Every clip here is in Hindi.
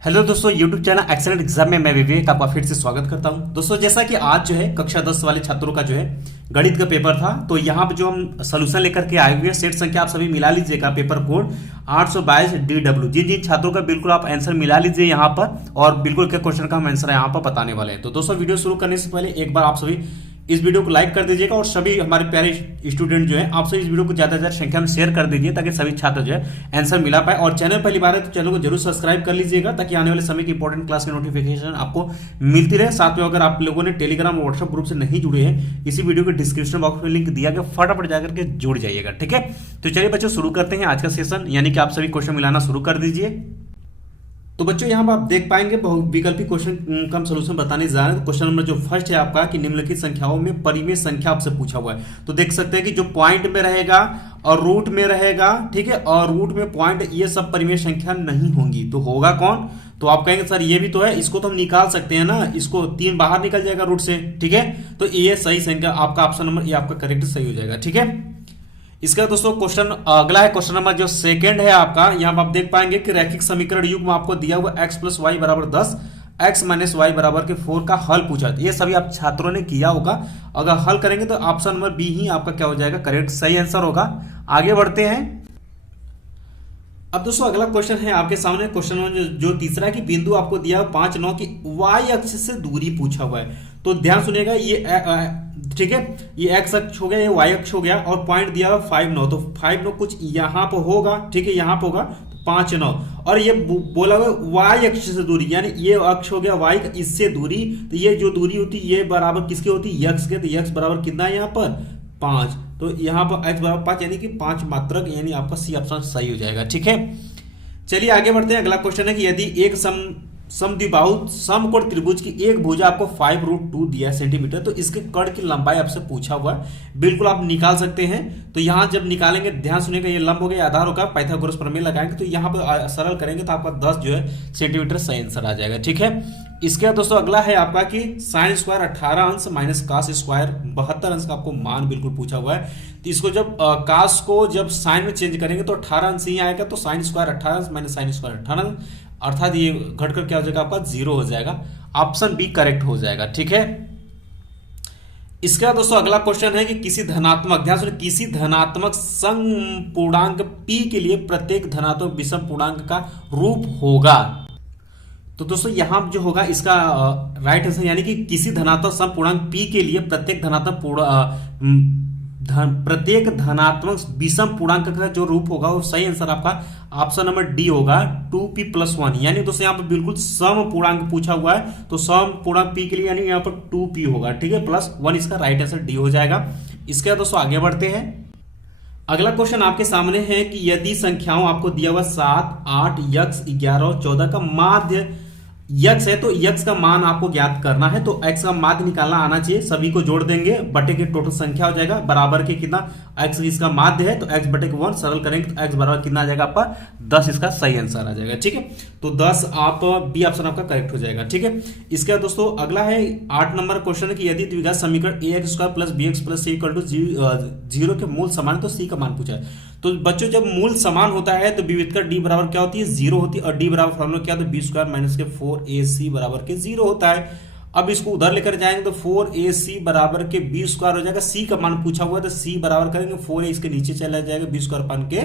हेलो दोस्तों, यूट्यूब चैनल एक्सेलेंट एग्जाम में मैं विवेक आपका फिर से स्वागत करता हूं। दोस्तों, जैसा कि आज जो है कक्षा 10 वाले छात्रों का जो है गणित का पेपर था, तो यहाँ पे जो हम सोल्यूशन लेकर के आए हुए हैं, सेट संख्या आप सभी मिला लीजिएगा। Paper code 822 DW। जिन जिन छात्रों का बिल्कुल आप आंसर मिला लीजिए यहाँ पर, और बिल्कुल के क्वेश्चन का हम आंसर यहाँ पर बताने वाले हैं। तो दोस्तों, वीडियो शुरू करने से पहले एक बार आप सभी इस वीडियो को लाइक कर दीजिएगा, और सभी हमारे प्यारे स्टूडेंट जो हैं आप सभी इस वीडियो को ज्यादा से ज्यादा संख्या में शेयर कर दीजिए, ताकि सभी छात्र जो है आंसर मिला पाए। और चैनल पहली बार है तो चैनल को जरूर सब्सक्राइब कर लीजिएगा, ताकि आने वाले समय की इंपॉर्टेंट क्लास की नोटिफिकेशन आपको मिलती रहे। साथ में अगर आप लोगों ने टेलीग्राम और व्हाट्सएप ग्रुप से नहीं जुड़े हैं, इसी वीडियो के डिस्क्रिप्शन बॉक्स में लिंक दिया गया, फटाफट जाकर के जुड़ जाइएगा। ठीक है, तो चलिए बच्चों शुरू करते हैं आज का सेशन, यानी कि आप सभी क्वेश्चन मिलाना शुरू कर दीजिए। तो बच्चों यहाँ पर आप देख पाएंगे बहुविकल्पी क्वेश्चन का हम सोल्यूशन बताने जा रहे हैं। तो क्वेश्चन नंबर जो फर्स्ट है आपका कि निम्नलिखित संख्याओं में परिमेय संख्या आपसे पूछा हुआ है। तो देख सकते हैं कि जो पॉइंट में रहेगा और रूट में रहेगा, ठीक है, और रूट में पॉइंट, ये सब परिमेय संख्या नहीं होंगी। तो होगा कौन? तो आप कहेंगे सर ये भी तो है, इसको तो हम निकाल सकते हैं ना, इसको 3 बाहर निकल जाएगा रूट से। ठीक है, तो ये सही संख्या आपका ऑप्शन नंबर ये आपका करेक्ट सही हो जाएगा। ठीक है, इसका दोस्तों क्वेश्चन अगला है, क्वेश्चन नंबर जो सेकंड है आपका। यहां पर आप देख पाएंगे कि रैखिक समीकरण युग्म आपको दिया हुआ x + y = 10, x - y = 4 का हल पूछा। ये सभी आप छात्रों ने किया होगा। अगर हल करेंगे तो ऑप्शन नंबर बी ही आपका क्या हो जाएगा, करेक्ट सही आंसर होगा। आगे बढ़ते हैं। अब दोस्तों अगला क्वेश्चन है आपके सामने, क्वेश्चन नंबर जो तीसरा की बिंदु आपको दिया हुआ 5, 9 की y अक्ष से दूरी पूछा हुआ है। तो ध्यान सुनिएगा, ये ठीक है, ये x अक्ष हो गया, ये y अक्ष हो गया, और पॉइंट दिया हुआ 5, 9। तो 5, 9 कुछ यहां पर होगा, ठीक है, यहां पर होगा 5, 9, और ये बोला हुआ y अक्ष से दूरी, यानी ये अक्ष हो गया y का, इससे दूरी। तो ये जो दूरी होती है ये बराबर किसकी होती है, x के। तो x बराबर कितना है यहाँ पर 5। तो यहाँ पर x बराबर 5, यानी कि 5 मात्रक, यानी आपका सी ऑप्शन सही हो जाएगा। ठीक है, चलिए आगे बढ़ते हैं। अगला क्वेश्चन है कि यदि एक समद्विबाहु समकोण त्रिभुज की एक भुजा आपको 5√2 दिया सेंटीमीटर, तो इसके कर्ण की लंबाई आपसे पूछा हुआ है। बिल्कुल आप निकाल सकते हैं। तो यहां जब निकालेंगे ध्यान सुनिएगा, ये लंब हो गया, आधार होगा, पाइथागोरस प्रमेय लगाएंगे तो यहाँ पर सरल करेंगे तो आपका 10 जो है सेंटीमीटर सही आंसर आ जाएगा। ठीक है, इसके बाद दोस्तों अगला है आपका कि sin स्क्वायर 18 अंश माइनस cos स्क्वायर 72 अंश का आपको मान बिल्कुल पूछा हुआ है। तो इसको जब cos को जब साइन में चेंज करेंगे तो 18 अंश ही आएगा। तो sin स्क्वायर 18 अंश माइनस sin स्क्वायर 18 अंश, अर्थात ये घटकर क्या हो जाएगा आपका 0 हो जाएगा। ऑप्शन बी करेक्ट हो जाएगा। ठीक है, इसके बाद दोस्तों अगला क्वेश्चन है कि किसी धनात्मक, ध्यान सुनिए, किसी धनात्मक समपूर्णांक p के लिए प्रत्येक धनात्मक विषम पूर्णांक का रूप होगा। तो दोस्तों यहां जो होगा इसका राइट आंसर, यानी कि किसी धनात्मक समपूर्णांक p के लिए प्रत्येक धनात्मक विषम पूर्णांक का जो रूप होगा वो सही आंसर आपका ऑप्शन नंबर डी होगा, 2p + 1। यानी दोस्तों यहाँ पर बिल्कुल सम पूर्णांक पूछा हुआ है, तो सम पूर्णांक p के लिए यानी यहाँ पर 2p होगा। ठीक है, +1 इसका राइट आंसर डी हो जाएगा। इसके बाद दोस्तों आगे बढ़ते हैं। अगला क्वेश्चन आपके सामने है कि यदि संख्याओं आपको दिया हुआ 7, 8, x, 11 और 14 का माध्य x है, तो x का मान आपको ज्ञात करना है। तो x का माध्य निकालना आना चाहिए। सभी को जोड़ देंगे, बटे के टोटल संख्या हो जाएगा, बराबर के कितना x इसका माध्य है, तो x बटे के 1 सरल करेंगे तो x बराबर कितना आ जाएगा आपका 10, इसका सही आंसर आ जाएगा। ठीक है, तो 10 आप बी ऑप्शन आपका करेक्ट हो जाएगा। ठीक है, इसके बाद दोस्तों अगला है 8 नंबर क्वेश्चन है कि यदि द्विघात समीकरण ax² + bx + c = 0 के मूल समान है, तो c का मान पूछा है। तो बच्चों जब मूल समान होता है तो विविधता d बराबर क्या होती है, 0 होती है, और d बराबर फॉर्मूला क्या होता है, b² - के 4ac बराबर के 0 होता है। अब इसको उधर लेकर जाएंगे तो 4ac बराबर के b² हो जाएगा। c का मान पूछा हुआ है तो c बराबर करेंगे 4a, इसके नीचे चला जाएगा b² पान के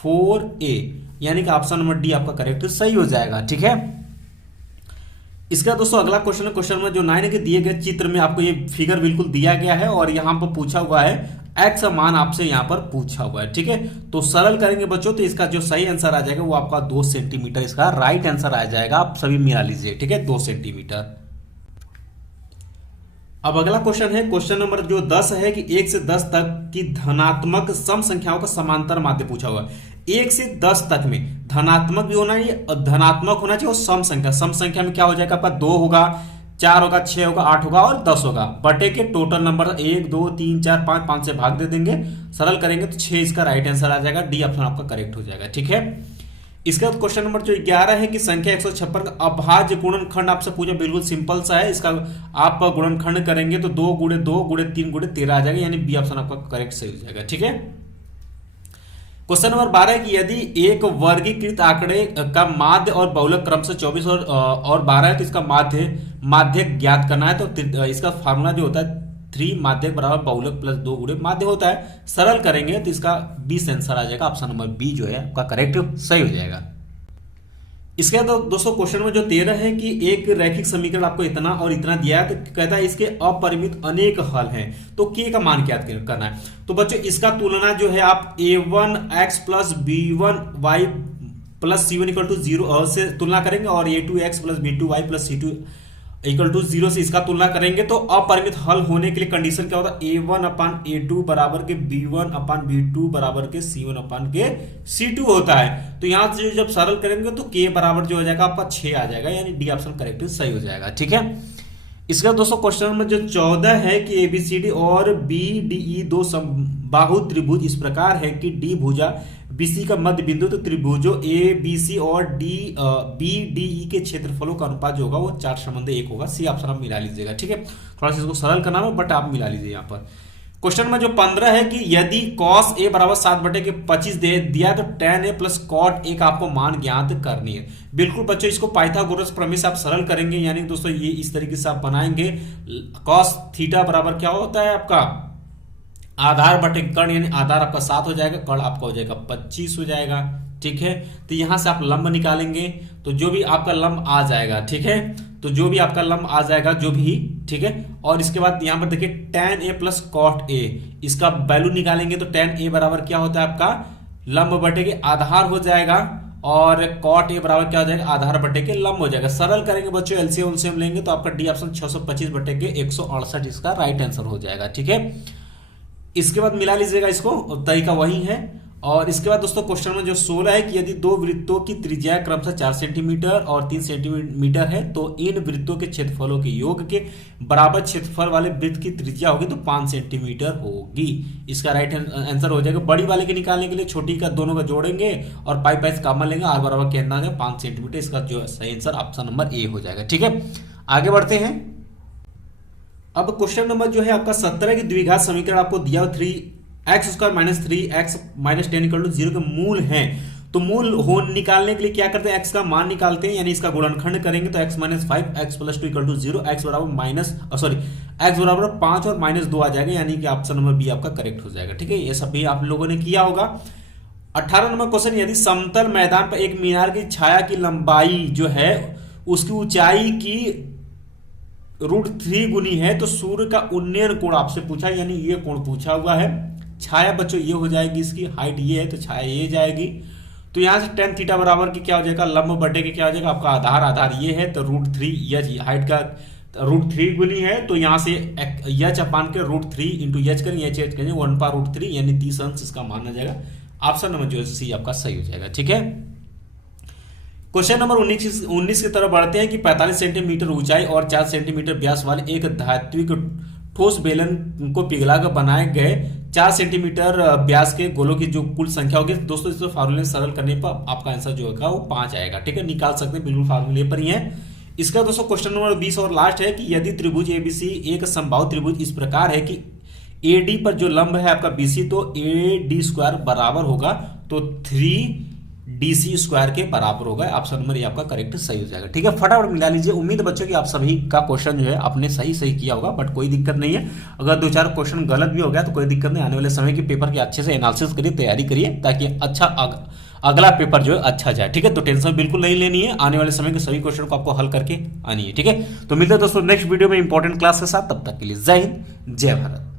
4a, यानी कि ऑप्शन नंबर डी आपका करेक्ट सही हो जाएगा। ठीक है, इसका दोस्तों अगला क्वेश्चन है, क्वेश्चन नंबर जो 9 है कि दिए गए चित्र में आपको ये फिगर बिल्कुल दिया गया है, और यहां पर पूछा हुआ है x का मान आपसे यहां पर पूछा हुआ है। ठीक है, तो सरल करेंगे बच्चों तो इसका जो सही आंसर आ जाएगा वो आपका 2 सेंटीमीटर इसका राइट आंसर आ जाएगा। आप सभी मिला लीजिए। ठीक है, 2 सेंटीमीटर। अब अगला क्वेश्चन है, क्वेश्चन नंबर जो 10 है कि 1 से 10 तक की धनात्मक सम संख्याओं का समांतर माध्य पूछा हुआ है। 1 से 10 तक में धनात्मक भी होना चाहिए, धनात्मक होना चाहिए, और सम संख्या में क्या हो जाएगा आपका 2 होगा, 4 होगा, 6 होगा, 8 होगा और 10 होगा, बटे के टोटल नंबर 1, 2, 3, 4, 5, 5 से भाग दे देंगे, सरल करेंगे तो 6 इसका राइट आंसर आ जाएगा। डी ऑप्शन आपका करेक्ट हो जाएगा। ठीक है, इसके बाद क्वेश्चन नंबर जो 11 है कि संख्या 156 का अभाज्य गुणनखंड आपसे पूछा, बिल्कुल सिंपल सा है। इसका आप गुणनखंड करेंगे तो 2 × 2 × 3 × 13 आ जाएगा, यानी बी ऑप्शन आपका करेक्ट सही हो जाएगा। ठीक है, क्वेश्चन नंबर 12 है कि यदि एक वर्गीकृत आंकड़े का माध्य और बहुलक क्रमशः 24 और 12 है तो इसका माध्य ज्ञात करना है। तो इसका फार्मूला जो होता है 3 माध्यक बराबर बहुलक प्लस 2 गुणे माध्य होता है। सरल करेंगे तो इसका बी से आंसर आ जाएगा, ऑप्शन नंबर बी जो है आपका करेक्ट सही हो जाएगा। इसके बाद दोस्तों क्वेश्चन में जो 13 है कि एक रैखिक समीकरण आपको इतना और इतना दिया है, तो कहता है इसके अपरिमित अनेक हल हैं, तो के का मान ज्ञात करना है। तो बच्चों इसका तुलना जो है आप a1x plus b1y plus c1 equal to 0 से तुलना करेंगे और a2x plus b2y plus c2 equal to 0 से इसका तुलना करेंगे। तो अपरिमित हल होने के लिए कंडीशन क्या होता है, a1 अपान a2 बराबर के b1 अपान b2 बराबर के c1 अपान के c2 होता है। तो यहां से जब सरल करेंगे तो k बराबर जो हो जाएगा आपका 6 आ जाएगा, यानी डी ऑप्शन करेक्ट सही हो जाएगा। ठीक है, इसका दोस्तों क्वेश्चन नंबर जो 14 है कि ABCD और BDE दो समबाहु त्रिभुज इस प्रकार है कि D भुजा BC का मध्य बिंदु, तो त्रिभुजों ABC और BDE के क्षेत्रफलों का अनुपात जो होगा वो 4:1 होगा। सी ऑप्शन आप मिला लीजिएगा। ठीक है, थोड़ा सा इसको सरल करना है बट आप मिला लीजिए यहाँ पर। क्वेश्चन में जो 15 है कि यदि cos A बराबर 7/25 दे दिया तो tan A plus cot A का आपको मान ज्ञात करनी है। बिल्कुल बच्चों इसको पाइथागोरस प्रमेय से आप सरल करेंगे, यानी दोस्तों ये इस तरीके से आप बनाएंगे। cos थीटा बराबर क्या होता है आपका आधार बटे कर्ण, यानी आधार आपका 7 हो जाएगा, कर्ण आपका हो जाएगा 25 हो जाएगा। ठीक है, तो यहां से आप लंब निकालेंगे तो जो भी आपका लंब आ जाएगा, ठीक है, तो जो भी आपका लंब आ जाएगा जो भी, ठीक है, और इसके बाद यहां पर देखिए tan A plus cot A, इसका वैल्यू निकालेंगे तो tan A बराबर क्या होता है आपका लंब बटे के आधार हो जाएगा और cot A बराबर क्या हो जाएगा आधार बटे के लंब हो जाएगा। सरल करेंगे बच्चों, एलसीएम उलसीएम लेंगे तो आपका डी ऑप्शन 625 बटे के 168 इसका राइट आंसर हो जाएगा। ठीक है, इसके बाद मिला लीजिएगा इसको, तरीका वही है। और इसके बाद दोस्तों क्वेश्चन में जो 16 है कि यदि दो वृत्तों की त्रिज्या क्रमशः 4 सेंटीमीटर और 3 सेंटीमीटर है तो इन वृत्तों के क्षेत्रफलों के योग के बराबर क्षेत्रफल वाले वृत्त की त्रिज्या होगी तो 5 सेंटीमीटर होगी। इसका राइट आंसर हो जाएगा। बड़ी वाले के निकालने के लिए छोटी का दोनों का जोड़ेंगे और पाई पाई कॉमन लेंगे, आर बराबर क्या अंदाज है 5 सेंटीमीटर। इसका जो सही आंसर ऑप्शन नंबर ए हो जाएगा। ठीक है, आगे बढ़ते हैं। अब क्वेश्चन नंबर जो है आपका 17 की द्विघात समीकरण आपको दिया 3x² minus 3x minus 10 equal to 0 के मूल हैं। तो मूल हो निकालने के लिए क्या करते हैं, x का मान निकालते हैं, यानी इसका गुणनखंड करेंगे तो x minus 5 x plus 2 equal to 0, x बराबर 5 और माइनस 2 आ जाएगा, यानी कि ऑप्शन नंबर बी आपका करेक्ट हो जाएगा। ठीक है, ये सब भी आप लोगों ने किया होगा। 18 नंबर क्वेश्चन, यदि समतल मैदान पर एक मीनार की छाया की लंबाई जो है उसकी ऊंचाई की √3 गुनी है तो सूर्य का उन्नयन कोण आपसे पूछा, यानी ये कोण पूछा हुआ है। छाया बच्चों ये हो जाएगी, इसकी हाइट ये है तो छाया ये जाएगी। तो यहां से tan थीटा बराबर की क्या हो जाएगा लंब बटे के क्या हो जाएगा आपका आधार ये है तो √3 यह हाइट का √3 गुनी है, तो यहां से यच अपान के √3 इंटू यच करेंगे, यच करेंगे 1/√3 यानी 30 अंश इसका माना जाएगा। ऑप्शन नंबर जो सी आपका सही हो जाएगा। ठीक है, क्वेश्चन नंबर 19 की तरफ बढ़ते हैं कि 45 सेंटीमीटर ऊंचाई और 4 सेंटीमीटर व्यास वाले एक धात्विक ठोस बेलन को पिघलाकर बनाए गए 4 सेंटीमीटर व्यास के गोलों की जो कुल संख्या होगी, दोस्तों इस फार्मूले सरल करने पर आपका आंसर जो होगा वो 5 आएगा। ठीक है, निकाल सकते हैं, बिल्कुल फार्मूले पर ही है। इसका दोस्तों क्वेश्चन नंबर 20 और लास्ट है कि यदि त्रिभुज ABC एक समबाहु त्रिभुज इस प्रकार है कि AD पर जो लंब है आपका BC तो AD² बराबर होगा तो 3DC² के बराबर होगा। ऑप्शन नंबर ये आपका करेक्ट सही हो जाएगा। ठीक है, फटाफट मिला लीजिए। उम्मीद बच्चों कि आप सभी का क्वेश्चन जो है आपने सही किया होगा, बट कोई दिक्कत नहीं है। अगर 2-4 क्वेश्चन गलत भी हो गया तो कोई दिक्कत नहीं, आने वाले समय के पेपर के अच्छे से एनालिसिस करिए, तैयारी करिए ताकि अच्छा अगला पेपर जो है अच्छा जाए। ठीक है, तो टेंशन बिल्कुल नहीं लेनी है, आने वाले समय के सभी क्वेश्चन को आपको हल करके आनी है। ठीक है, तो मिलते हैं दोस्तों नेक्स्ट वीडियो में इंपॉर्टेंट क्लास के साथ, तब तक के लिए जय हिंद जय भारत।